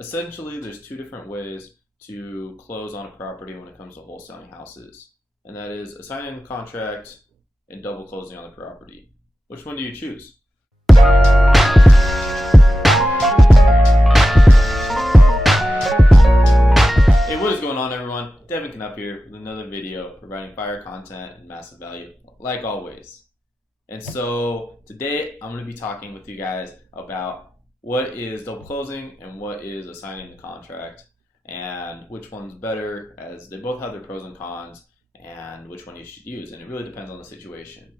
Essentially, there's two different ways to close on a property when it comes to wholesaling houses, and that is assigning the contract and double closing on the property. Which one do you choose? Hey, what is going on, everyone? Devin Knupp here with another video providing fire content and massive value, like always. And so today I'm going to be talking with you guys about what is double closing and what is assigning the contract, and which one's better, as they both have their pros and cons, and which one you should use. And it really depends on the situation.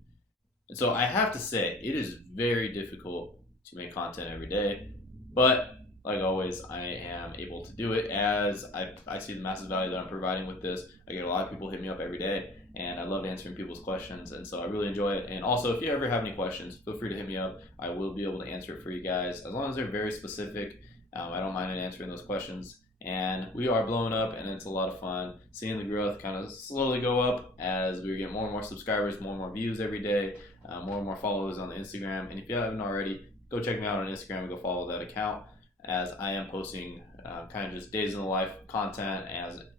And so I have to say, it is very difficult to make content every day, but like always, I am able to do it as I see the massive value that I'm providing with this. I get a lot of people hit me up every day, and I love answering people's questions, and so I really enjoy it. And also, if you ever have any questions, feel free to hit me up. I will be able to answer it for you guys, as long as they're very specific. I don't mind answering those questions. And we are blowing up, and it's a lot of fun seeing the growth kind of slowly go up as we get more and more subscribers, more and more views every day, more and more followers on the Instagram. And if you haven't already, go check me out on Instagram and go follow that account, as I am posting kind of just days in the life content,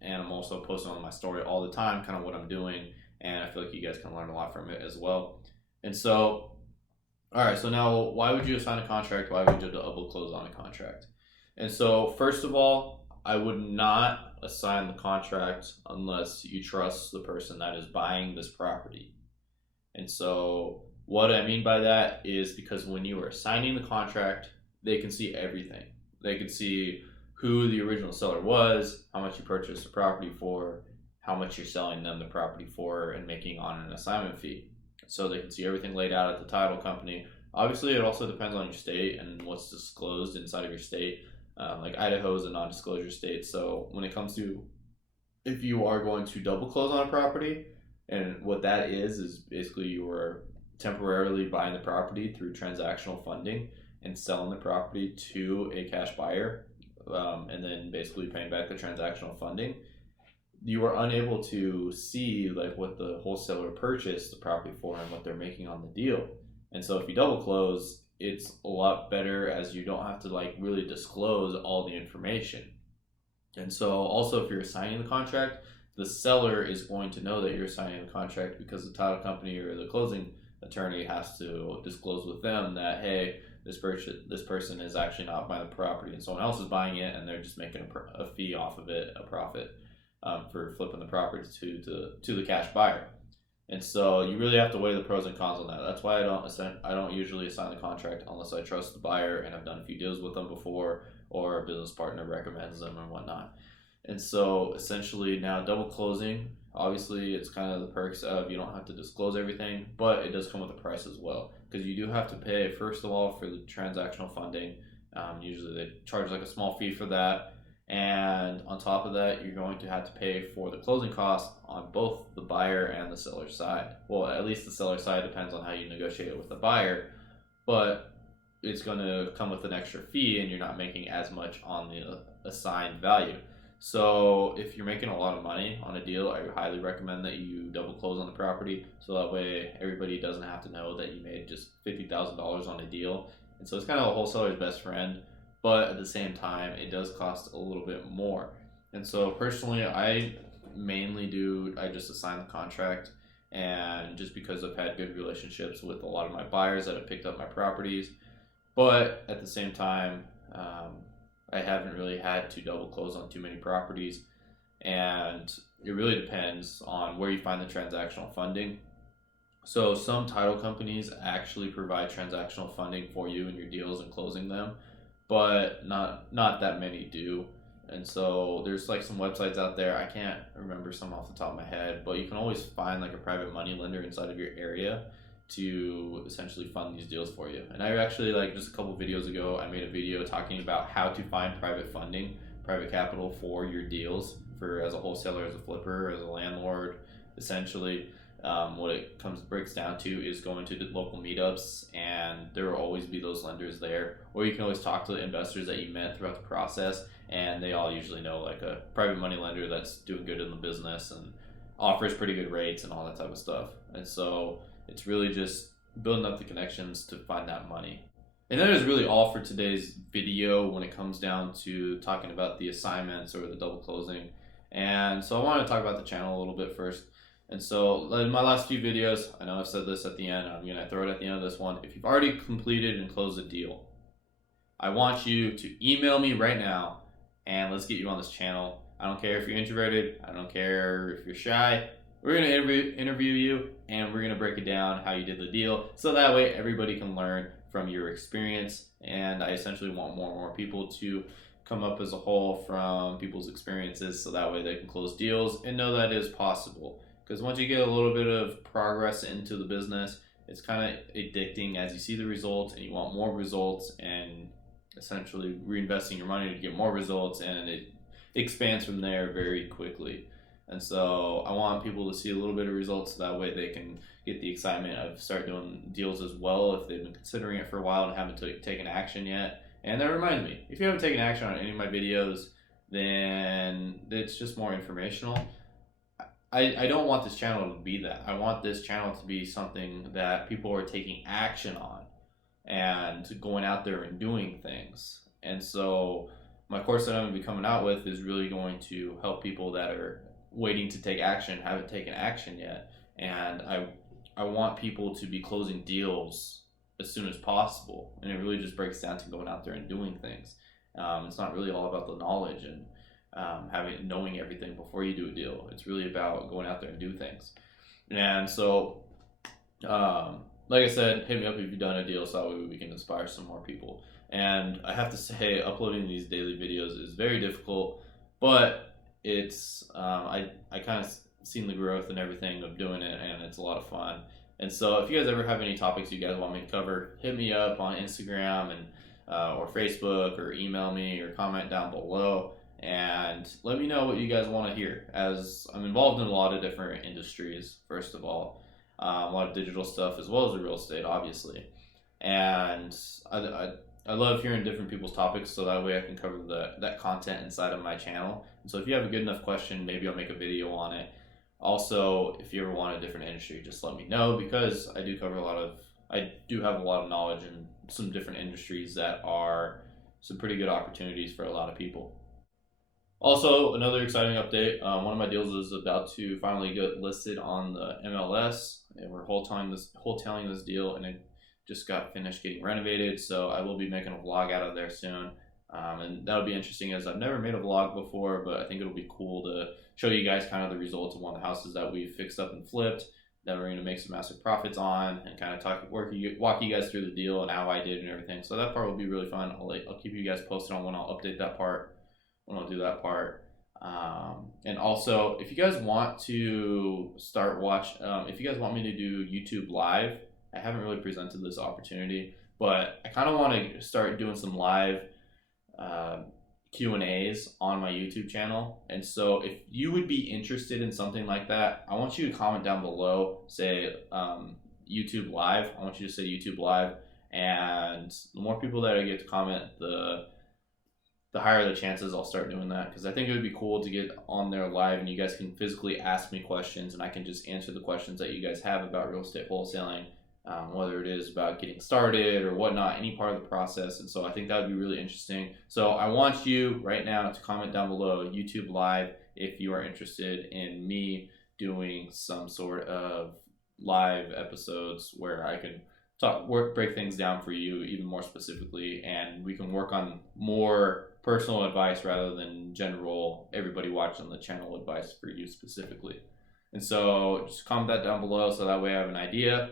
and I'm also posting on my story all the time, kind of what I'm doing, and I feel like you guys can learn a lot from it as well. And so, all right, so now why would you assign a contract? Why would you double close on a contract? And so first of all, I would not assign the contract unless you trust the person that is buying this property. And so what I mean by that is, because when you are signing the contract, they can see everything. They can see who the original seller was, how much you purchased the property for, how much you're selling them the property for, and making on an assignment fee. So they can see everything laid out at the title company. Obviously, it also depends on your state and what's disclosed inside of your state. Like Idaho is a non-disclosure state. So when it comes to if you are going to double close on a property, and what that is basically you are temporarily buying the property through transactional funding and selling the property to a cash buyer, and then basically paying back the transactional funding. You are unable to see like what the wholesaler purchased the property for and what they're making on the deal. And so if you double close, it's a lot better, as you don't have to like really disclose all the information. And so also, if you're signing the contract, the seller is going to know that you're signing the contract, because the title company or the closing attorney has to disclose with them that, hey, this person is actually not buying the property and someone else is buying it, and they're just making a fee off of it, a profit, for flipping the property to the cash buyer. And so you really have to weigh the pros and cons on that. That's why I don't usually assign the contract unless I trust the buyer and I've done a few deals with them before, or a business partner recommends them and whatnot. And so essentially now double closing, obviously it's kind of the perks of you don't have to disclose everything, but it does come with a price as well, because you do have to pay, first of all, for the transactional funding. Usually they charge like a small fee for that. And on top of that, you're going to have to pay for the closing costs on both the buyer and the seller side. Well, at least the seller side, depends on how you negotiate it with the buyer, but it's going to come with an extra fee, and you're not making as much on the assigned value. So if you're making a lot of money on a deal, I highly recommend that you double close on the property, so that way everybody doesn't have to know that you made just $50,000 on a deal. And so it's kind of a wholesaler's best friend, but at the same time, it does cost a little bit more. And so personally, I just assign the contract, and just because I've had good relationships with a lot of my buyers that have picked up my properties. But at the same time, I haven't really had to double close on too many properties, and it really depends on where you find the transactional funding. So some title companies actually provide transactional funding for you in your deals and closing them, but not that many do. And so there's like some websites out there, I can't remember some off the top of my head, but you can always find like a private money lender inside of your area to essentially fund these deals for you. And I actually, like just a couple videos ago, I made a video talking about how to find private funding, private capital for your deals, for as a wholesaler, as a flipper, as a landlord. Essentially, what it breaks down to is going to the local meetups, and there will always be those lenders there. Or you can always talk to the investors that you met throughout the process, and they all usually know like a private money lender that's doing good in the business and offers pretty good rates and all that type of stuff. And so it's really just building up the connections to find that money. And that is really all for today's video when it comes down to talking about the assignments or the double closing. And so I want to talk about the channel a little bit first. And so in my last few videos, I know I've said this at the end, I'm going to throw it at the end of this one. If you've already completed and closed a deal, I want you to email me right now and let's get you on this channel. I don't care if you're introverted, I don't care if you're shy. We're going to interview you and we're going to break it down how you did the deal so that way everybody can learn from your experience. And I essentially want more and more people to come up as a whole from people's experiences so that way they can close deals and know that is possible. Because once you get a little bit of progress into the business, it's kind of addicting as you see the results and you want more results, and essentially reinvesting your money to get more results, and it expands from there very quickly. And so I want people to see a little bit of results so that way they can get the excitement of start doing deals as well if they've been considering it for a while and haven't taken action yet. And that reminds me, if you haven't taken action on any of my videos, then it's just more informational. I don't want this channel to be that. I want this channel to be something that people are taking action on and going out there and doing things. And so my course that I'm going to be coming out with is really going to help people that are waiting to take action, haven't taken action yet. And I want people to be closing deals as soon as possible. And it really just breaks down to going out there and doing things. It's not really all about the knowledge and knowing everything before you do a deal. It's really about going out there and do things. And so, like I said, hit me up if you've done a deal so that way we can inspire some more people. And I have to say, uploading these daily videos is very difficult, but it's I kind of seen the growth and everything of doing it, and it's a lot of fun. And so if you guys ever have any topics you guys want me to cover, hit me up on Instagram and or Facebook, or email me or comment down below and let me know what you guys want to hear, as I'm involved in a lot of different industries. First of all, a lot of digital stuff as well as the real estate, obviously. And I love hearing different people's topics so that way I can cover that content inside of my channel. And so if you have a good enough question, maybe I'll make a video on it. Also, if you ever want a different industry, just let me know, because I do have a lot of knowledge in some different industries that are some pretty good opportunities for a lot of people. Also, another exciting update, one of my deals is about to finally get listed on the MLS, and we're wholetailing this deal, and it just got finished getting renovated, so I will be making a vlog out of there soon. And that'll be interesting, as I've never made a vlog before, but I think it'll be cool to show you guys kind of the results of one of the houses that we fixed up and flipped that we're going to make some massive profits on, and kind of walk you guys through the deal and how I did and everything. So that part will be really fun. I'll keep you guys posted on when I'll update that part, when I'll do that part. And also, if you guys want to if you guys want me to do YouTube live, I haven't really presented this opportunity, but I kind of want to start doing some live Q&As on my YouTube channel. And so if you would be interested in something like that, I want you to comment down below, say YouTube live. I want you to say YouTube live, and the more people that I get to comment, the higher the chances I'll start doing that, because I think it would be cool to get on there live and you guys can physically ask me questions and I can just answer the questions that you guys have about real estate wholesaling, whether it is about getting started or whatnot, any part of the process. And so I think that would be really interesting. So I want you right now to comment down below YouTube live if you are interested in me doing some sort of live episodes where I can break things down for you even more specifically, and we can work on more personal advice rather than general everybody watching the channel advice for you specifically. And so just comment that down below so that way I have an idea.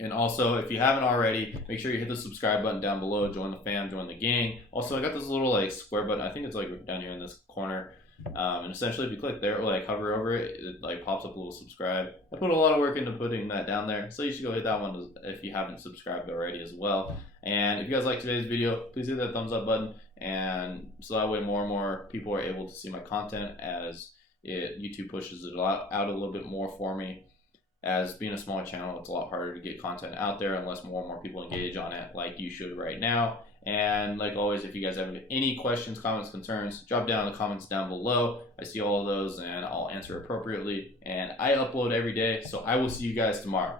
And also, if you haven't already, make sure you hit the subscribe button down below, join the fam, join the gang. Also, I got this little square button, I think it's down here in this corner. And essentially if you click there or hover over it, it pops up a little subscribe. I put a lot of work into putting that down there, so you should go hit that one if you haven't subscribed already as well. And if you guys like today's video, please hit that thumbs up button, and so that way more and more people are able to see my content, as YouTube pushes it out a little bit more for me. As being a smaller channel, it's a lot harder to get content out there unless more and more people engage on it, like you should right now. And like always, if you guys have any questions, comments, concerns, drop down in the comments down below. I see all of those and I'll answer appropriately. And I upload every day, so I will see you guys tomorrow.